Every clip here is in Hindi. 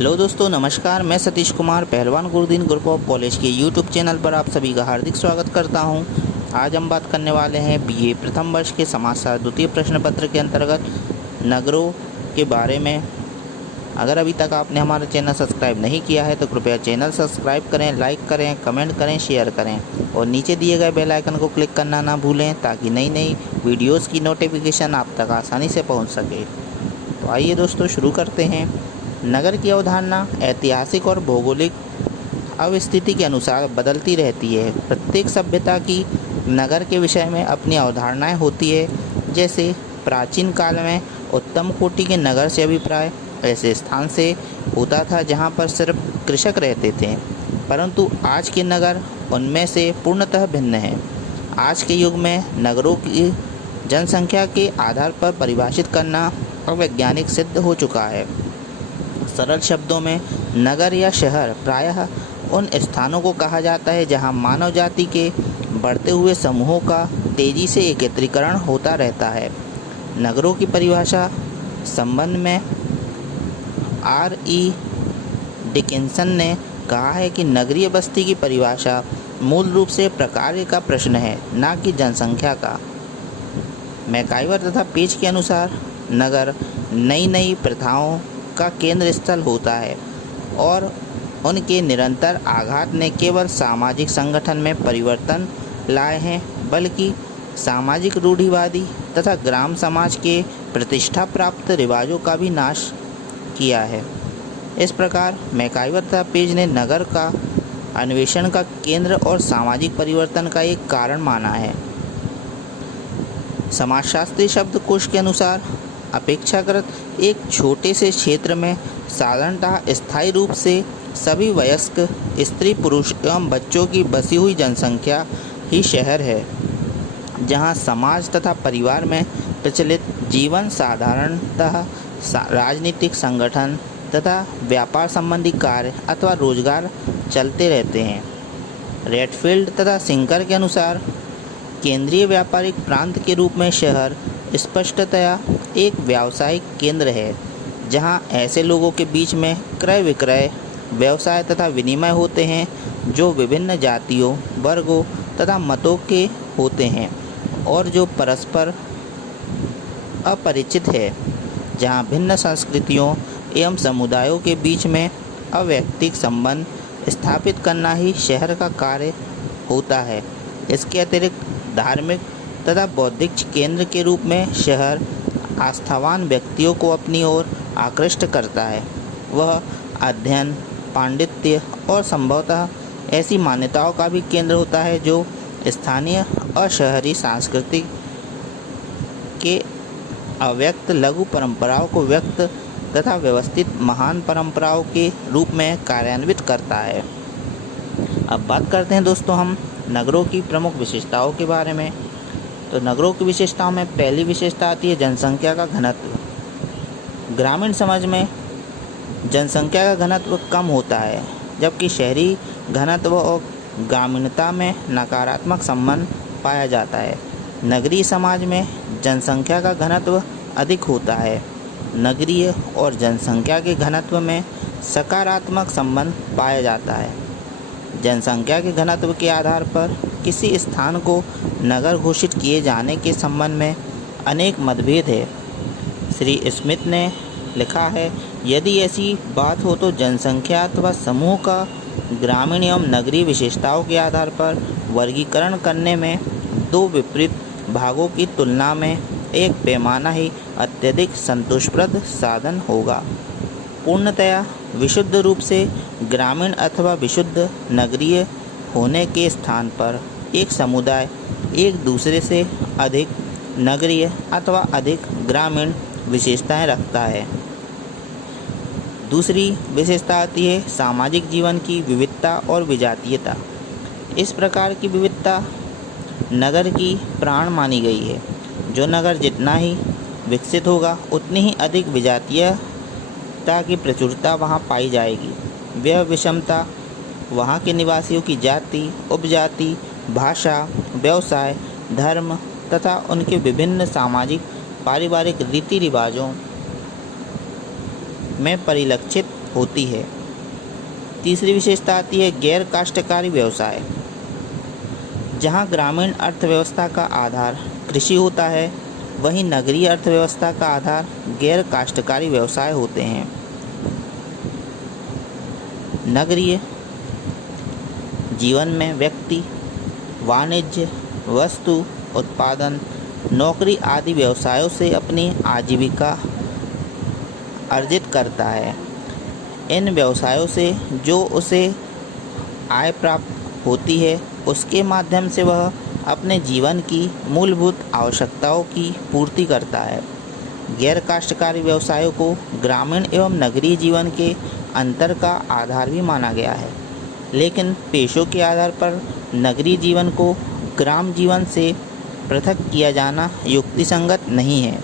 हेलो दोस्तों, नमस्कार। मैं सतीश कुमार पहलवान गुरुदीन ग्रुप ऑफ कॉलेज के यूट्यूब चैनल पर आप सभी का हार्दिक स्वागत करता हूं। आज हम बात करने वाले हैं बीए प्रथम वर्ष के समाजशास्त्र द्वितीय प्रश्न पत्र के अंतर्गत नगरों के बारे में। अगर अभी तक आपने हमारा चैनल सब्सक्राइब नहीं किया है तो कृपया चैनल सब्सक्राइब करें, लाइक करें, कमेंट करें, शेयर करें और नीचे दिए गए बेल आइकन को क्लिक करना ना भूलें ताकि नई नई वीडियोज़ की नोटिफिकेशन आप तक आसानी से पहुँच सके। तो आइए दोस्तों, शुरू करते हैं। नगर की अवधारणा ऐतिहासिक और भौगोलिक अवस्थिति के अनुसार बदलती रहती है। प्रत्येक सभ्यता की नगर के विषय में अपनी अवधारणाएं होती है। जैसे प्राचीन काल में उत्तम कोटि के नगर से अभिप्राय ऐसे स्थान से होता था जहां पर सिर्फ कृषक रहते थे, परंतु आज के नगर उनमें से पूर्णतः भिन्न हैं। आज के युग में नगरों की जनसंख्या के आधार पर परिभाषित करना अवैज्ञानिक सिद्ध हो चुका है। सरल शब्दों में नगर या शहर प्रायः उन स्थानों को कहा जाता है जहां मानव जाति के बढ़ते हुए समूहों का तेजी से एकत्रीकरण होता रहता है। नगरों की परिभाषा संबंध में R.E. डिकिंसन ने कहा है कि नगरीय बस्ती की परिभाषा मूल रूप से प्रकार का प्रश्न है, न कि जनसंख्या का। मैकाइवर तथा पेज के अनुसार नगर नई नई प्रथाओं का केंद्र स्थल होता है और उनके निरंतर आघात ने केवल सामाजिक संगठन में परिवर्तन लाए हैं, बल्कि सामाजिक रूढ़िवादी तथा ग्राम समाज के प्रतिष्ठा प्राप्त रिवाजों का भी नाश किया है। इस प्रकार मैकाइवर तथा पेज ने नगर का अन्वेषण का केंद्र और सामाजिक परिवर्तन का एक कारण माना है। समाजशास्त्री शब्दकोश के अनुसार अपेक्षाकृत एक छोटे से क्षेत्र में साधारणतः स्थायी रूप से सभी वयस्क स्त्री पुरुष एवं बच्चों की बसी हुई जनसंख्या ही शहर है, जहां समाज तथा परिवार में प्रचलित जीवन साधारणतः राजनीतिक संगठन तथा व्यापार संबंधी कार्य अथवा रोजगार चलते रहते हैं। रेडफील्ड तथा सिंकर के अनुसार केंद्रीय व्यापारिक प्रांत के रूप में शहर स्पष्टतया एक व्यावसायिक केंद्र है, जहां ऐसे लोगों के बीच में क्रय विक्रय, व्यवसाय तथा विनिमय होते हैं जो विभिन्न जातियों, वर्गों तथा मतों के होते हैं और जो परस्पर अपरिचित है, जहां भिन्न संस्कृतियों एवं समुदायों के बीच में अवैयक्तिक संबंध स्थापित करना ही शहर का कार्य होता है। इसके अतिरिक्त धार्मिक तथा बौद्धिक केंद्र के रूप में शहर आस्थावान व्यक्तियों को अपनी ओर आकृष्ट करता है। वह अध्ययन, पांडित्य और संभवतः ऐसी मान्यताओं का भी केंद्र होता है जो स्थानीय और शहरी सांस्कृतिक के अव्यक्त लघु परंपराओं को व्यक्त तथा व्यवस्थित महान परंपराओं के रूप में कार्यान्वित करता है। अब बात करते हैं दोस्तों हम नगरों की प्रमुख विशेषताओं के बारे में। तो नगरों की विशेषताओं में पहली विशेषता आती है जनसंख्या का घनत्व। ग्रामीण समाज में जनसंख्या का घनत्व कम होता है, जबकि शहरी घनत्व और ग्रामीणता में नकारात्मक संबंध पाया जाता है। नगरीय समाज में जनसंख्या का घनत्व अधिक होता है। नगरीय और जनसंख्या के घनत्व में सकारात्मक संबंध पाया जाता है। जनसंख्या के घनत्व के आधार पर किसी स्थान को नगर घोषित किए जाने के संबंध में अनेक मतभेद है। श्री स्मिथ ने लिखा है, यदि ऐसी बात हो तो जनसंख्या अथवा समूह का ग्रामीण एवं नगरीय विशेषताओं के आधार पर वर्गीकरण करने में दो विपरीत भागों की तुलना में एक पैमाना ही अत्यधिक संतोषप्रद साधन होगा। पूर्णतया विशुद्ध रूप से ग्रामीण अथवा विशुद्ध नगरीय होने के स्थान पर एक समुदाय एक दूसरे से अधिक नगरीय अथवा अधिक ग्रामीण विशेषताएं रखता है। दूसरी विशेषता आती है सामाजिक जीवन की विविधता और विजातीयता। इस प्रकार की विविधता नगर की प्राण मानी गई है। जो नगर जितना ही विकसित होगा उतनी ही अधिक विजातीयता की प्रचुरता वहाँ पाई जाएगी। वह विषमता वहाँ के निवासियों की जाति, उपजाति, भाषा, व्यवसाय, धर्म तथा उनके विभिन्न सामाजिक पारिवारिक रीति रिवाजों में परिलक्षित होती है। तीसरी विशेषता आती है गैर काष्ठकारी व्यवसाय। जहाँ ग्रामीण अर्थव्यवस्था का आधार कृषि होता है, वहीं नगरीय अर्थव्यवस्था का आधार गैर काष्ठकारी व्यवसाय होते हैं। नगरीय जीवन में व्यक्ति वाणिज्य, वस्तु उत्पादन, नौकरी आदि व्यवसायों से अपनी आजीविका अर्जित करता है। इन व्यवसायों से जो उसे आय प्राप्त होती है, उसके माध्यम से वह अपने जीवन की मूलभूत आवश्यकताओं की पूर्ति करता है। गैर काष्ठकारी व्यवसायों को ग्रामीण एवं नगरीय जीवन के अंतर का आधार भी माना गया है, लेकिन पेशों के आधार पर नगरीय जीवन को ग्राम जीवन से पृथक किया जाना युक्तिसंगत नहीं है,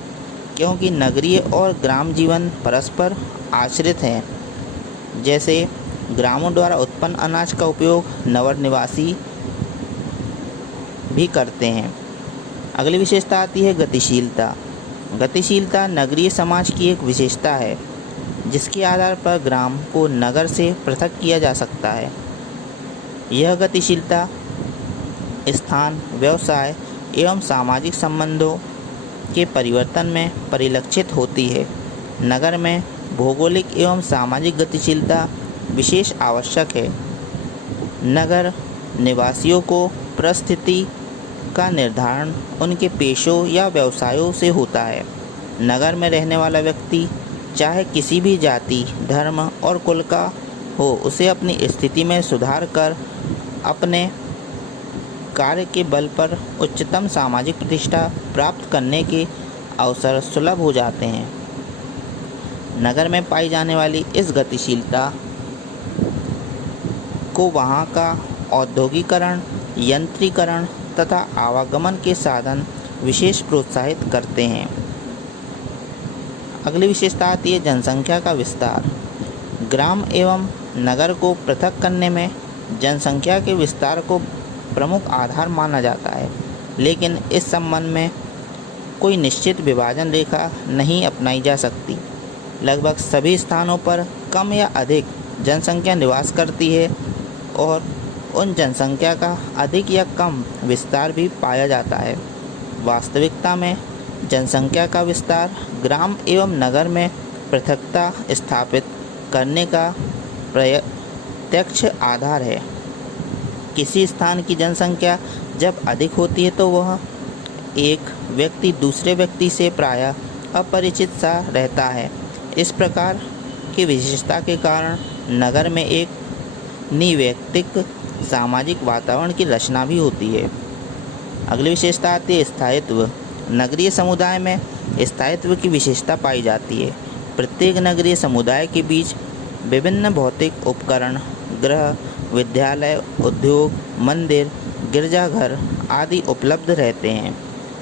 क्योंकि नगरीय और ग्राम जीवन परस्पर आश्रित हैं। जैसे ग्रामों द्वारा उत्पन्न अनाज का उपयोग नवनिवासी भी करते हैं। अगली विशेषता आती है गतिशीलता। गतिशीलता नगरीय समाज की एक विशेषता है, जिसके आधार पर ग्राम को नगर से पृथक किया जा सकता है। यह गतिशीलता स्थान, व्यवसाय एवं सामाजिक संबंधों के परिवर्तन में परिलक्षित होती है। नगर में भौगोलिक एवं सामाजिक गतिशीलता विशेष आवश्यक है। नगर निवासियों को परिस्थिति का निर्धारण उनके पेशों या व्यवसायों से होता है। नगर में रहने वाला व्यक्ति चाहे किसी भी जाति, धर्म और कुल का हो, उसे अपनी स्थिति में सुधार कर अपने कार्य के बल पर उच्चतम सामाजिक प्रतिष्ठा प्राप्त करने के अवसर सुलभ हो जाते हैं। नगर में पाई जाने वाली इस गतिशीलता को वहाँ का औद्योगिकरण, यंत्रीकरण तथा आवागमन के साधन विशेष प्रोत्साहित करते हैं। अगली विशेषता आती है जनसंख्या का विस्तार। ग्राम एवं नगर को पृथक करने में जनसंख्या के विस्तार को प्रमुख आधार माना जाता है, लेकिन इस संबंध में कोई निश्चित विभाजन रेखा नहीं अपनाई जा सकती। लगभग सभी स्थानों पर कम या अधिक जनसंख्या निवास करती है और उन जनसंख्या का अधिक या कम विस्तार भी पाया जाता है। वास्तविकता में जनसंख्या का विस्तार ग्राम एवं नगर में पृथकता स्थापित करने का प्रत्यक्ष आधार है। किसी स्थान की जनसंख्या जब अधिक होती है तो वह एक व्यक्ति दूसरे व्यक्ति से प्रायः अपरिचित सा रहता है। इस प्रकार की विशेषता के कारण नगर में एक निवैयक्तिक सामाजिक वातावरण की रचना भी होती है। अगली विशेषता आती है स्थायित्व। नगरीय समुदाय में स्थायित्व की विशेषता पाई जाती है। प्रत्येक नगरीय समुदाय के बीच विभिन्न भौतिक उपकरण, गृह, विद्यालय, उद्योग, मंदिर, गिरजाघर आदि उपलब्ध रहते हैं।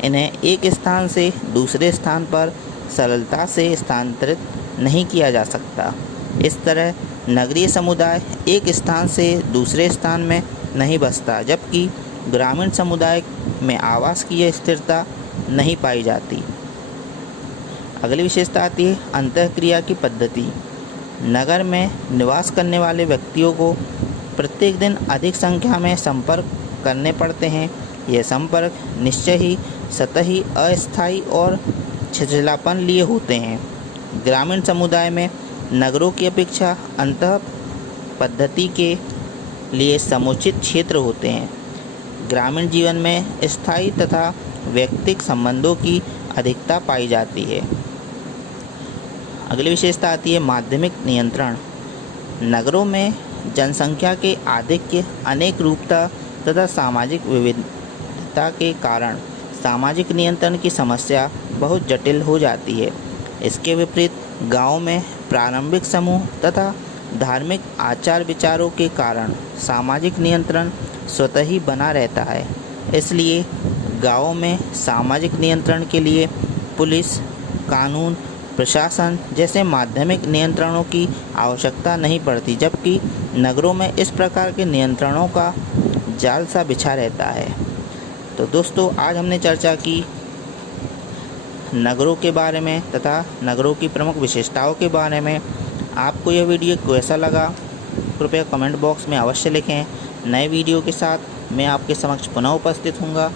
इन्हें एक स्थान से दूसरे स्थान पर सरलता से स्थानांतरित नहीं किया जा सकता। इस तरह नगरीय समुदाय एक स्थान से दूसरे स्थान में नहीं बसता, जबकि ग्रामीण समुदाय में आवास की यह स्थिरता नहीं पाई जाती। अगली विशेषता आती है अंतःक्रिया की पद्धति। नगर में निवास करने वाले व्यक्तियों को प्रत्येक दिन अधिक संख्या में संपर्क करने पड़ते हैं। यह संपर्क निश्चय ही सतही, अस्थायी और छिछलापन लिए होते हैं। ग्रामीण समुदाय में नगरों की अपेक्षा अंतः पद्धति के लिए समुचित क्षेत्र होते हैं। ग्रामीण जीवन में स्थायी तथा व्यक्तिगत संबंधों की अधिकता पाई जाती है। अगली विशेषता आती है माध्यमिक नियंत्रण। नगरों में जनसंख्या के आधिक्य, अनेक रूपता तथा सामाजिक विविधता के कारण सामाजिक नियंत्रण की समस्या बहुत जटिल हो जाती है। इसके विपरीत गांव में प्रारंभिक समूह तथा धार्मिक आचार विचारों के कारण सामाजिक नियंत्रण स्वतः ही बना रहता है। इसलिए गांवों में सामाजिक नियंत्रण के लिए पुलिस, कानून, प्रशासन जैसे माध्यमिक नियंत्रणों की आवश्यकता नहीं पड़ती, जबकि नगरों में इस प्रकार के नियंत्रणों का जाल सा बिछा रहता है। तो दोस्तों, आज हमने चर्चा की नगरों के बारे में तथा नगरों की प्रमुख विशेषताओं के बारे में। आपको यह वीडियो कैसा लगा कृपया कमेंट बॉक्स में अवश्य लिखें। नए वीडियो के साथ मैं आपके समक्ष पुनः उपस्थित हूँगा।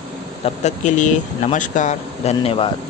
तब तक के लिए नमस्कार, धन्यवाद।